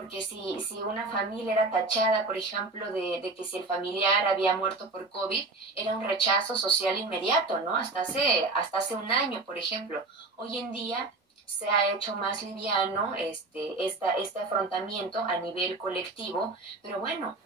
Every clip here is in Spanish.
porque si una familia era tachada, por ejemplo, de que si el familiar había muerto por COVID, era un rechazo social inmediato, ¿no? Hasta hace un año, por ejemplo. Hoy en día se ha hecho más liviano este afrontamiento a nivel colectivo, pero bueno,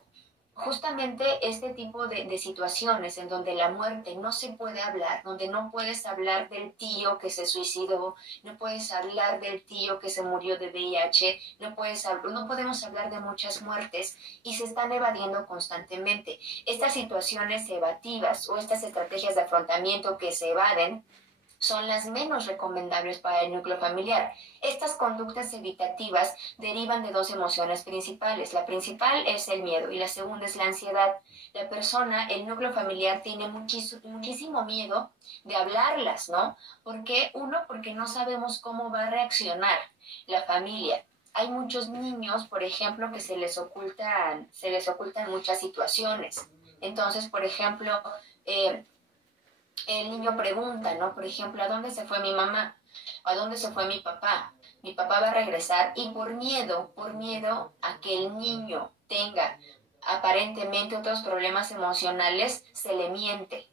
justamente este tipo de situaciones en donde la muerte no se puede hablar, donde no puedes hablar del tío que se suicidó, no puedes hablar del tío que se murió de VIH, no podemos hablar de muchas muertes y se están evadiendo constantemente. Estas situaciones evasivas o estas estrategias de afrontamiento que se evaden son las menos recomendables para el núcleo familiar. Estas conductas evitativas derivan de dos emociones principales. La principal es el miedo y la segunda es la ansiedad. La persona, el núcleo familiar, tiene muchísimo miedo de hablarlas, ¿no? Porque porque no sabemos cómo va a reaccionar la familia. Hay muchos niños, por ejemplo, que se les ocultan muchas situaciones. Entonces, por ejemplo, el niño pregunta, ¿no? Por ejemplo, ¿a dónde se fue mi mamá? ¿A dónde se fue mi papá? Mi papá va a regresar y por miedo a que el niño tenga aparentemente otros problemas emocionales, se miente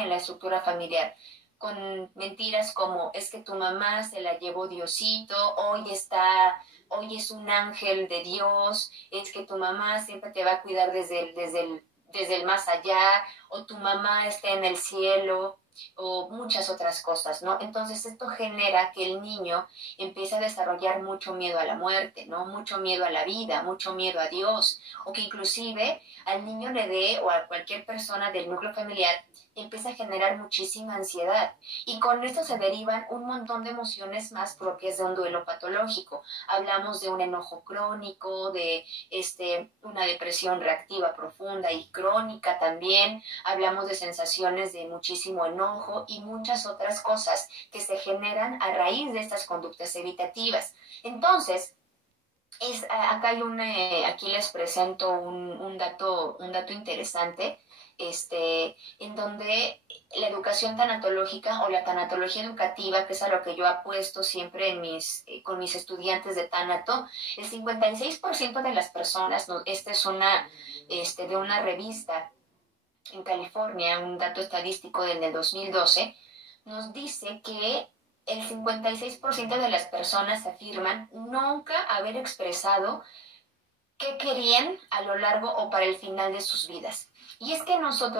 en la estructura familiar con mentiras como es que tu mamá se la llevó Diosito, hoy es un ángel de Dios, es que tu mamá siempre te va a cuidar desde el más allá, o tu mamá está en el cielo, o muchas otras cosas, ¿no? Entonces esto genera que el niño empiece a desarrollar mucho miedo a la muerte, ¿no? Mucho miedo a la vida, mucho miedo a Dios, o que inclusive al niño le dé, o a cualquier persona del núcleo familiar, empieza a generar muchísima ansiedad. Y con esto se derivan un montón de emociones más propias de un duelo patológico. Hablamos de un enojo crónico, de una depresión reactiva profunda y crónica también. Hablamos de sensaciones de muchísimo enojo y muchas otras cosas que se generan a raíz de estas conductas evitativas. Entonces, acá aquí les presento un dato interesante, en donde la educación tanatológica o la tanatología educativa, que es a lo que yo apuesto siempre con mis estudiantes de tanato, el 56% de las personas, ¿no? Esta es de una revista en California, un dato estadístico del 2012, nos dice que el 56% de las personas afirman nunca haber expresado qué querían a lo largo o para el final de sus vidas. Y es que nosotros